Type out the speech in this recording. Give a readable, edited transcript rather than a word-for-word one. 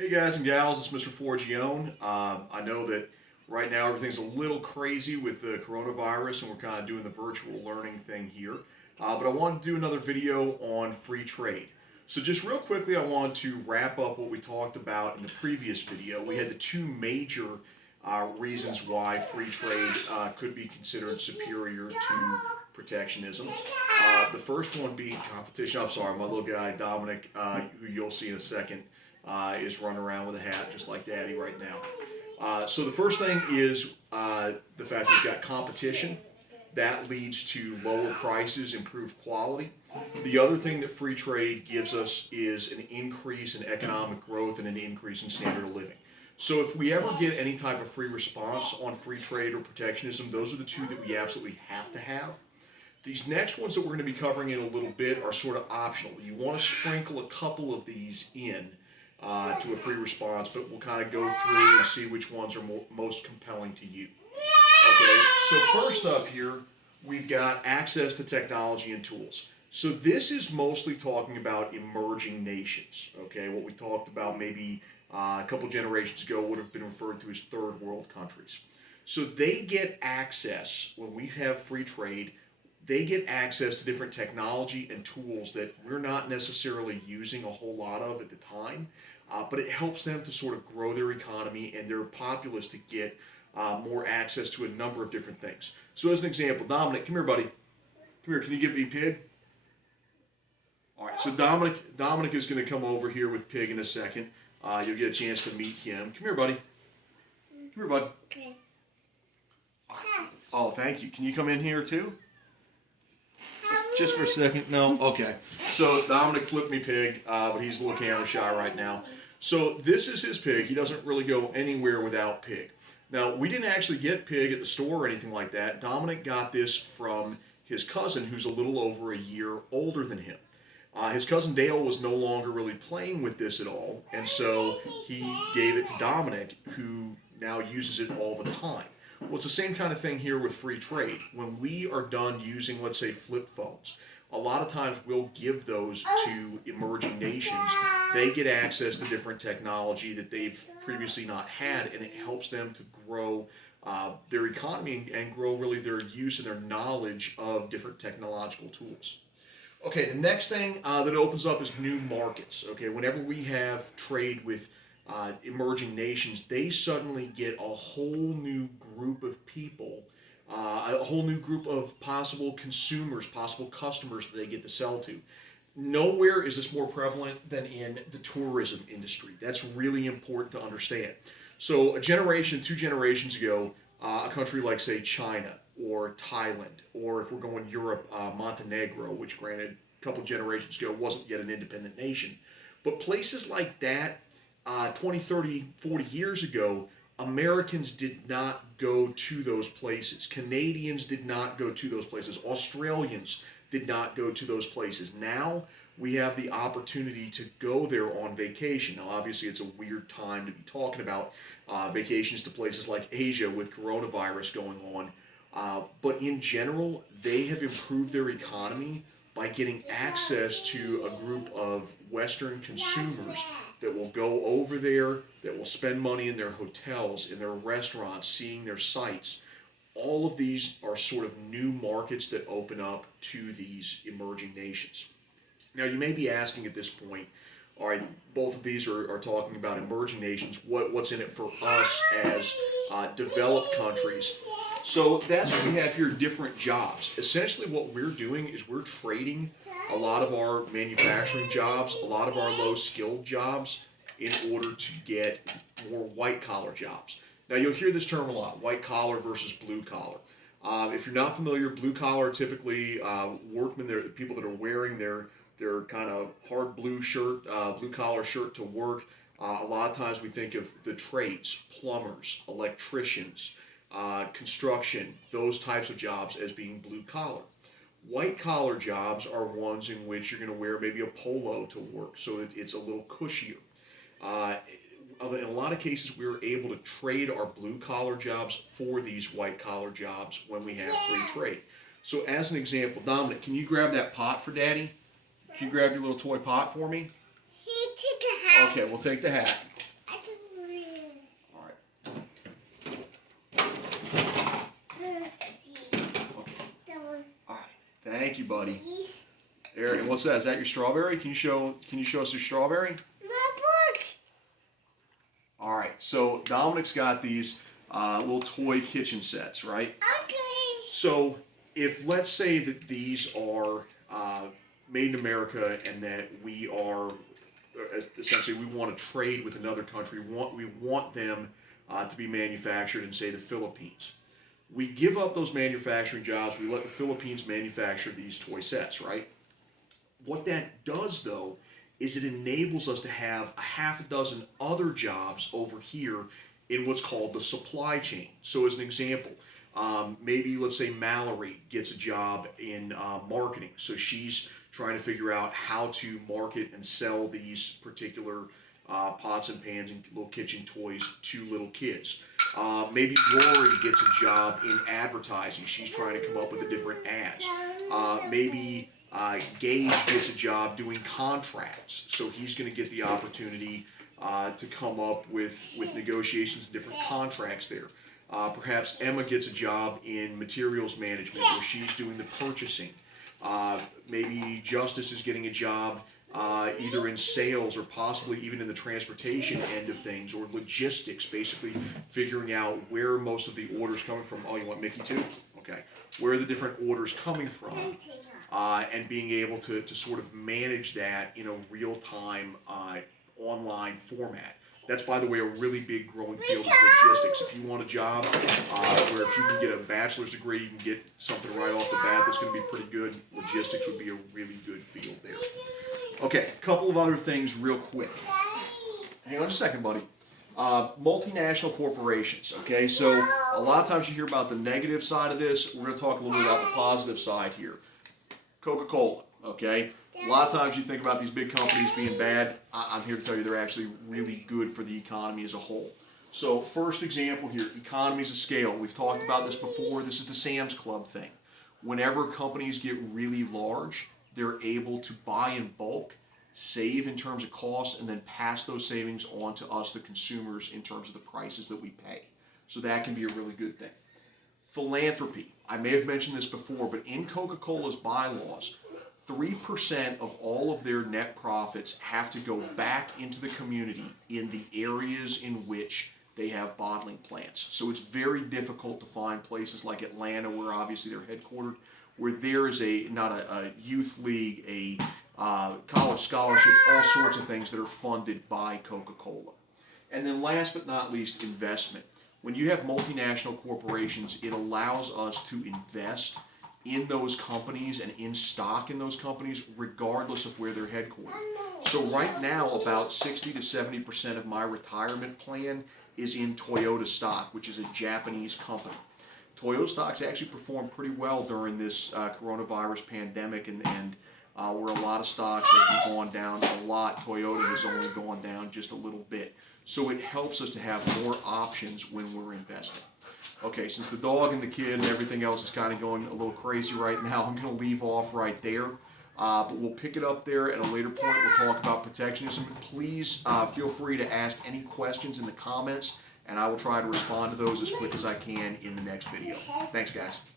Hey guys and gals, it's Mr. Forgione. I know that right now everything's a little crazy with the coronavirus and we're kind of doing the virtual learning thing here. But I wanted to do another video on free trade. So just real quickly, I want to wrap up what we talked about in the previous video. We had the two major reasons why free trade could be considered superior to protectionism. The first one being competition. I'm sorry, my little guy Dominic, who you'll see in a second, is running around with a hat just like Daddy right now. So the first thing is the fact that you've got competition. That leads to lower prices, improved quality. The other thing that free trade gives us is an increase in economic growth and an increase in standard of living. So if we ever get any type of free response on free trade or protectionism, those are the two that we absolutely have to have. These next ones that we're going to be covering in a little bit are sort of optional. You want to sprinkle a couple of these in to a free response, but we'll kind of go through and see which ones are most compelling to you. Okay, so first up here, we've got access to technology and tools. So this is mostly talking about emerging nations. Okay, what we talked about maybe a couple generations ago would have been referred to as third world countries. So they get access, when we have free trade, they get access to different technology and tools that we're not necessarily using a whole lot of at the time, but it helps them to sort of grow their economy and their populace to get more access to a number of different things. So as an example, Dominic, come here, buddy. Come here, can you give me Pig? All right, so Dominic is going to come over here with Pig in a second. You'll get a chance to meet him. Come here, buddy. Come here, bud. Okay. Oh, thank you. Can you come in here too? Just for a second. No? Okay. So Dominic flipped me Pig, but he's a little camera shy right now. So this is his Pig. He doesn't really go anywhere without Pig. Now, we didn't actually get Pig at the store or anything like that. Dominic got this from his cousin, who's a little over a year older than him. His cousin Dale was no longer really playing with this at all, and so he gave it to Dominic, who now uses it all the time. Well, it's the same kind of thing here with free trade. When we are done using, let's say, flip phones, a lot of times we'll give those to emerging nations. They get access to different technology that they've previously not had, and it helps them to grow their economy and grow really their use and their knowledge of different technological tools. Okay, the next thing that opens up is new markets. Okay, whenever we have trade with emerging nations, they suddenly get a whole new group of people, a whole new group of possible consumers, possible customers that they get to sell to. Nowhere is this more prevalent than in the tourism industry. That's really important to understand. So a generation, 2 generations ago, a country like, say, China or Thailand, or if we're going Europe, Montenegro, which granted a couple generations ago wasn't yet an independent nation. But places like that, 20, 30, 40 years ago, Americans did not go to those places. Canadians did not go to those places. Australians did not go to those places. Now we have the opportunity to go there on vacation. Now, obviously, it's a weird time to be talking about vacations to places like Asia with coronavirus going on. But in general, they have improved their economy by getting access to a group of Western consumers that will go over there, that will spend money in their hotels, in their restaurants, seeing their sites. All of these are sort of new markets that open up to these emerging nations. Now, you may be asking at this point, all right, both of these are talking about emerging nations. What's in it for us as developed countries? So that's what we have here, different jobs. Essentially what we're doing is we're trading a lot of our manufacturing jobs, a lot of our low-skilled jobs in order to get more white-collar jobs. Now you'll hear this term a lot, white-collar versus blue-collar. If you're not familiar, blue-collar typically workmen, they're people that are wearing their kind of hard blue shirt, blue-collar shirt to work. A lot of times we think of the trades, plumbers, electricians, construction, those types of jobs as being blue collar. White collar jobs are ones in which you're going to wear maybe a polo to work, so it's a little cushier. In a lot of cases, we were able to trade our blue collar jobs for these white collar jobs when we have free trade. So as an example, Dominic, can you grab that pot for Daddy? Can you grab your little toy pot for me? Take the hat. Okay, we'll take the hat. buddy. There, and what's that? Is that your strawberry? Can you show us your strawberry? All right. So Dominic's got these little toy kitchen sets, right? Okay. So if let's say that these are made in America and that we are essentially we want to trade with another country, we want them to be manufactured in say the Philippines. We give up those manufacturing jobs. We let the Philippines manufacture these toy sets, right? What that does, though, is it enables us to have a half a dozen other jobs over here in what's called the supply chain. So as an example, maybe let's say Mallory gets a job in marketing. So she's trying to figure out how to market and sell these particular pots and pans and little kitchen toys to little kids. Maybe Lori gets a job in advertising. She's trying to come up with the different ads. Maybe Gage gets a job doing contracts, so he's going to get the opportunity to come up with negotiations and different contracts there. Perhaps Emma gets a job in materials management where she's doing the purchasing. Maybe Justice is getting a job either in sales or possibly even in the transportation end of things or logistics, basically figuring out where most of the orders coming from. Oh, you want Mickey too? Okay. Where are the different orders coming from? And being able to sort of manage that in a real-time online format. That's, by the way, a really big growing field of logistics. If you want a job where if you can get a bachelor's degree, you can get something right off the bat that's going to be pretty good, logistics would be a really good field there. Okay, a couple of other things real quick. Hang on just a second, buddy. Multinational corporations, okay? So a lot of times you hear about the negative side of this. We're going to talk a little bit about the positive side here. Coca-Cola, okay? A lot of times you think about these big companies being bad. I'm here to tell you they're actually really good for the economy as a whole. So first example here, economies of scale. We've talked about this before. This is the Sam's Club thing. Whenever companies get really large, they're able to buy in bulk, save in terms of costs, and then pass those savings on to us, the consumers, in terms of the prices that we pay. So that can be a really good thing. Philanthropy. I may have mentioned this before, but in Coca-Cola's bylaws, 3% of all of their net profits have to go back into the community in the areas in which they have bottling plants. So it's very difficult to find places like Atlanta, where obviously they're headquartered, where there is not a youth league, a college scholarship, all sorts of things that are funded by Coca-Cola. And then last but not least, investment. When you have multinational corporations, it allows us to invest in those companies and in stock in those companies, regardless of where they're headquartered. So right now, about 60 to 70% of my retirement plan is in Toyota stock, which is a Japanese company. Toyota stocks actually performed pretty well during this coronavirus pandemic, and where a lot of stocks have gone down a lot, Toyota has only gone down just a little bit. So it helps us to have more options when we're investing. Okay, since the dog and the kid and everything else is kind of going a little crazy right now, I'm going to leave off right there. But we'll pick it up there at a later point. We'll talk about protectionism. Please feel free to ask any questions in the comments, and I will try to respond to those as quick as I can in the next video. Thanks, guys.